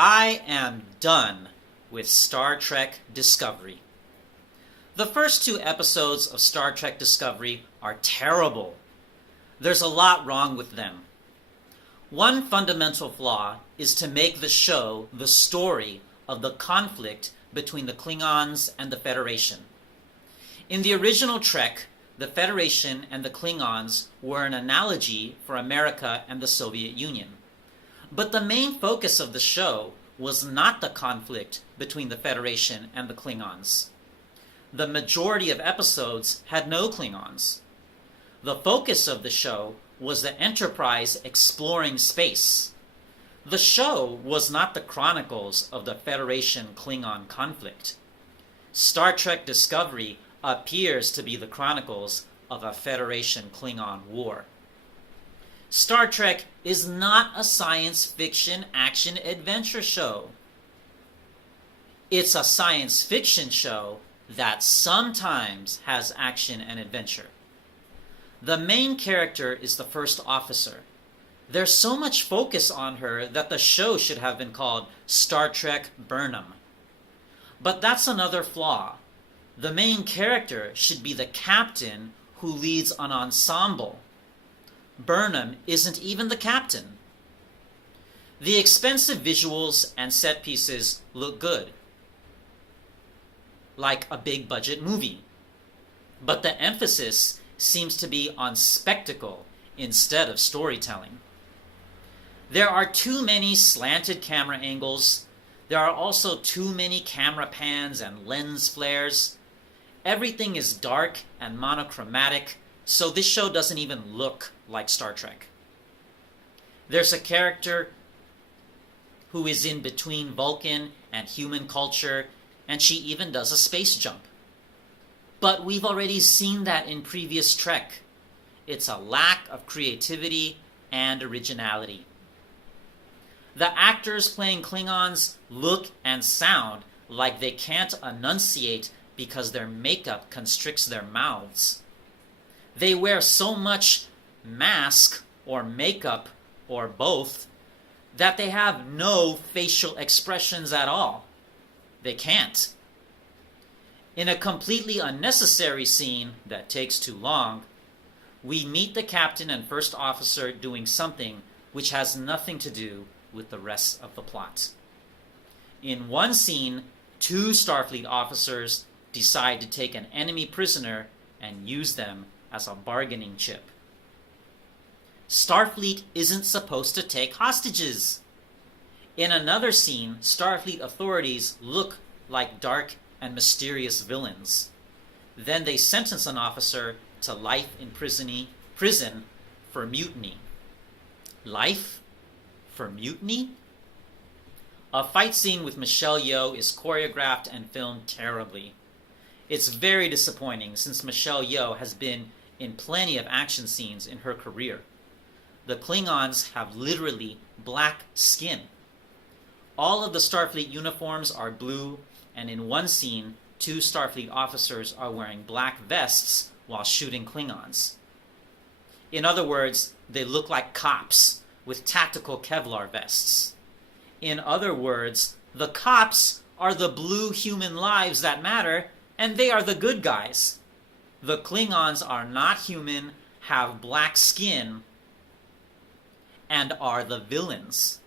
I am done with Star Trek Discovery. The first two episodes of Star Trek Discovery are terrible. There's a lot wrong with them. One fundamental flaw is to make the show the story of the conflict between the Klingons and the Federation. In the original Trek, the Federation and the Klingons were an analogy for America and the Soviet Union. But the main focus of the show was not the conflict between the Federation and the Klingons. The majority of episodes had no Klingons. The focus of the show was the Enterprise exploring space. The show was not the chronicles of the Federation-Klingon conflict. Star Trek Discovery appears to be the chronicles of a Federation-Klingon war. Star Trek is not a science fiction action-adventure show. It's a science fiction show that sometimes has action and adventure. The main character is the first officer. There's so much focus on her that the show should have been called Star Trek Burnham. But that's another flaw. The main character should be the captain who leads an ensemble. Burnham isn't even the captain. The expensive visuals and set pieces look good, like a big budget movie. But the emphasis seems to be on spectacle instead of storytelling. There are too many slanted camera angles. There are also too many camera pans and lens flares. Everything is dark and monochromatic, so this show doesn't even look like Star Trek. There's a character who is in between Vulcan and human culture, and she even does a space jump. But we've already seen that in previous Trek. It's a lack of creativity and originality. The actors playing Klingons look and sound like they can't enunciate because their makeup constricts their mouths. They wear so much mask or makeup or both that they have no facial expressions at all. They can't. In a completely unnecessary scene that takes too long, we meet the captain and first officer doing something which has nothing to do with the rest of the plot. In one scene, two Starfleet officers decide to take an enemy prisoner and use them as a bargaining chip. Starfleet isn't supposed to take hostages. In another scene, Starfleet authorities look like dark and mysterious villains. Then they sentence an officer to life in prison for mutiny. Life for mutiny? A fight scene with Michelle Yeoh is choreographed and filmed terribly. It's very disappointing since Michelle Yeoh has been in plenty of action scenes in her career. The Klingons have literally black skin. All of the Starfleet uniforms are blue, and in one scene, two Starfleet officers are wearing black vests while shooting Klingons. In other words, they look like cops with tactical Kevlar vests. In other words, the cops are the blue human lives that matter, and they are the good guys. The Klingons are not human, have black skin, and are the villains.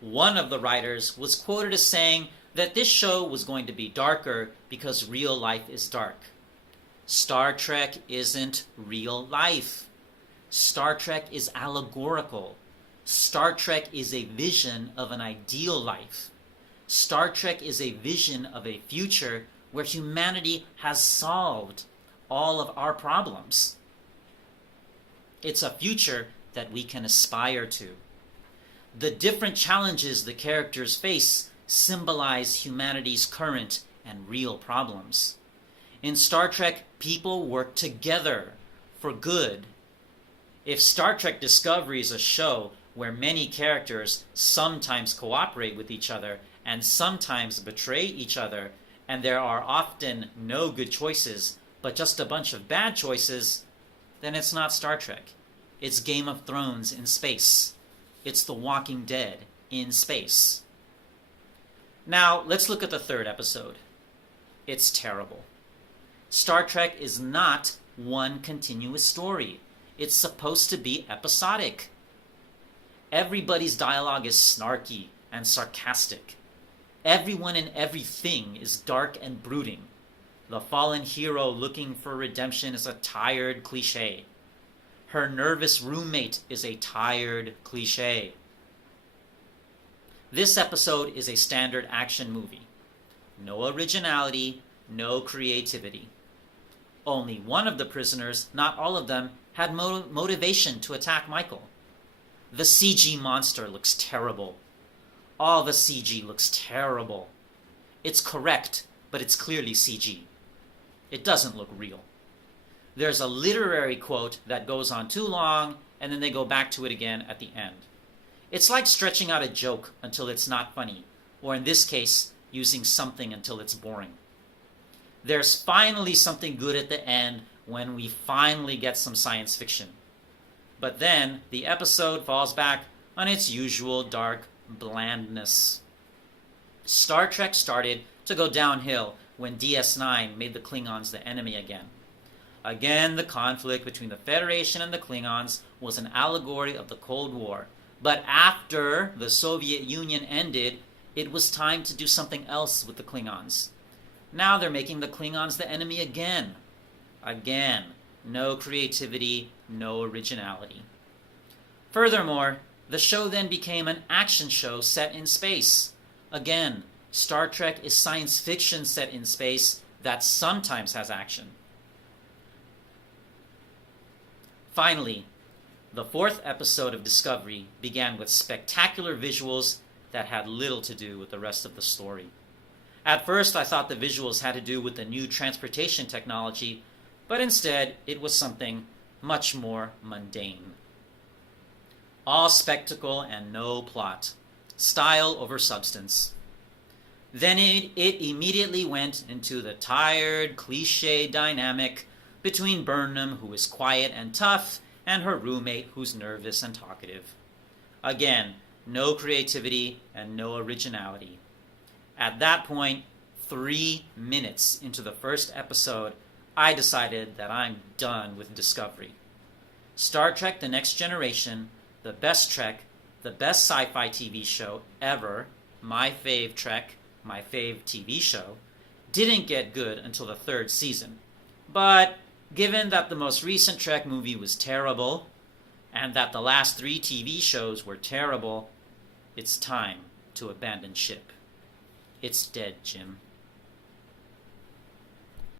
One of the writers was quoted as saying that this show was going to be darker because real life is dark. Star Trek isn't real life. Star Trek is allegorical. Star Trek is a vision of an ideal life. Star Trek is a vision of a future where humanity has solved all of our problems. It's a future that we can aspire to. The different challenges the characters face symbolize humanity's current and real problems. In Star Trek, people work together for good. If Star Trek Discovery is a show where many characters sometimes cooperate with each other and sometimes betray each other, and there are often no good choices, but just a bunch of bad choices, then it's not Star Trek. It's Game of Thrones in space. It's The Walking Dead in space. Now, let's look at the third episode. It's terrible. Star Trek is not one continuous story. It's supposed to be episodic. Everybody's dialogue is snarky and sarcastic. Everyone and everything is dark and brooding. The fallen hero looking for redemption is a tired cliche. Her nervous roommate is a tired cliche. This episode is a standard action movie. No originality, no creativity. Only one of the prisoners, not all of them, had motivation to attack Michael. The CG monster looks terrible. All the CG looks terrible. It's correct, but it's clearly CG. It doesn't look real. There's a literary quote that goes on too long, and then they go back to it again at the end. It's like stretching out a joke until it's not funny, or in this case, using something until it's boring. There's finally something good at the end when we finally get some science fiction. But then the episode falls back on its usual dark blandness. Star Trek started to go downhill when DS9 made the Klingons the enemy again. Again, the conflict between the Federation and the Klingons was an allegory of the Cold War. But after the Soviet Union ended, it was time to do something else with the Klingons. Now they're making the Klingons the enemy again. Again, no creativity, no originality. Furthermore, the show then became an action show set in space. Again, Star Trek is science fiction set in space that sometimes has action. Finally, the fourth episode of Discovery began with spectacular visuals that had little to do with the rest of the story. At first, I thought the visuals had to do with the new transportation technology, but instead, it was something much more mundane. All spectacle and no plot. Style over substance. Then it immediately went into the tired, cliché dynamic between Burnham, who is quiet and tough, and her roommate, who's nervous and talkative. Again, no creativity and no originality. At that point, 3 minutes into the first episode, I decided that I'm done with Discovery. Star Trek The Next Generation, the best Trek, the best sci-fi TV show ever, my fave Trek, my fave TV show, didn't get good until the 3rd season. But given that the most recent Trek movie was terrible, and that the last 3 TV shows were terrible, it's time to abandon ship. It's dead, Jim.